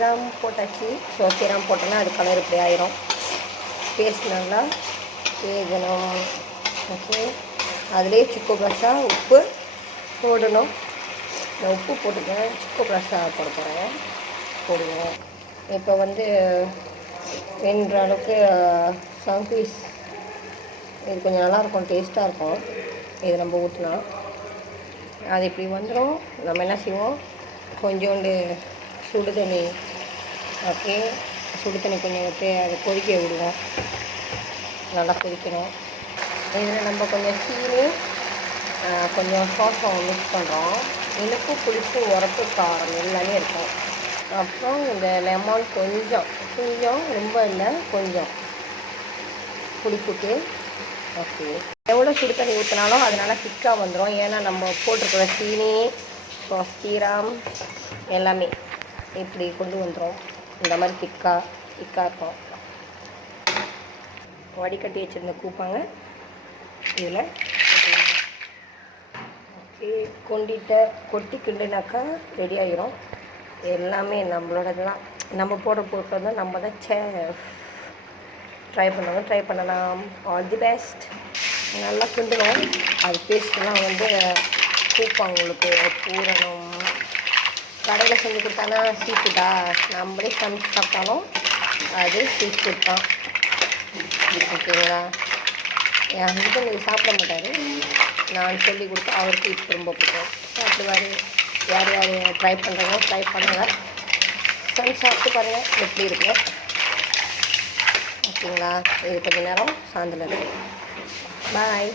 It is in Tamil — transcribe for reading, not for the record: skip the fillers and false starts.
சீரம் போட்டாச்சு. ஸோ சீரம் போட்டோன்னா அது கலர் இப்படி ஆயிரும். பேஸ்ட் நல்லா வேகணும். ஓகே, அதிலே சுக்கு ப்ளஸ்ஸாக உப்பு போடணும். நான் உப்பு போட்டுக்கிறேன், சுக்கு ப்ளஸ்ஸாக போட போகிறேன். போடுவோம். இப்போ வந்து வேணுன்ற அளவுக்கு சம்பீஸ் இது கொஞ்சம் நல்லாயிருக்கும், டேஸ்ட்டாக இருக்கும். இது நம்ம ஊற்றினா அது இப்படி வந்துடும். நம்ம என்ன செய்வோம், கொஞ்சோண்டு சுடு தண்ணி, ஓகே, சுடு தண்ணி கொஞ்சம் விட்டு அதை கொதிக்க விடுவோம். நல்லா கொதிக்கணும். இதில் நம்ம கொஞ்சம் சீனி கொஞ்சம் சோசம் மிக்ஸ் பண்ணுறோம். இனிப்பு, புளிப்பு, உரப்பு, காரம் எல்லாமே இருக்கும். அப்புறம் இந்த லெமன் கொஞ்சம் ரொம்ப இல்லை, கொஞ்சம் புளிப்புக்கு. ஓகே, எவ்வளோ சுடு தண்ணி ஊற்றினாலும் அதனால் திக்காக வந்துடும். ஏன்னா நம்ம போட்டிருக்கிற சீனி, சீரம் எல்லாமே இப்படி கொண்டு வந்துடும். இந்த மாதிரி திக்காக இருக்கும். வடிகட்டி வச்சுருந்த கூப்பாங்க இதில் ஓகே கொட்டி கிண்டுனாக்கா ரெடி ஆகிரும். எல்லாமே நம்மளோடதுலாம், நம்ம போடுற பொருட்கள் தான். நம்ம தான் செஃப். ட்ரை பண்ணலாம். All the best. நல்லா கிண்டணும். அது பேஸ்ட்லாம் வந்து கூப்பாங்க உங்களுக்கு பூரணும். கடையில் செஞ்சு கொடுத்தானா சீ ஃபுட்டா, நம்மளே சமைச்சு சாப்பிட்டாலும் அது சீ ஃபுட் தான். ஓகேங்களா? என் ஹஸ்பண்ட் இது சாப்பிட மாட்டார். நான் சொல்லி கொடுத்தா அவருக்கு இப்போ ரொம்ப பிடிக்கும், சாப்பிடுவார். யார் ட்ரை பண்ணுறாங்க, ட்ரை பண்ணுங்கள். சாப்பிட்டு பாருங்கள் எப்படி இருக்கு. ஓகேங்களா? இது கொஞ்சம் நேரம் சாயந்தரம். பாய்.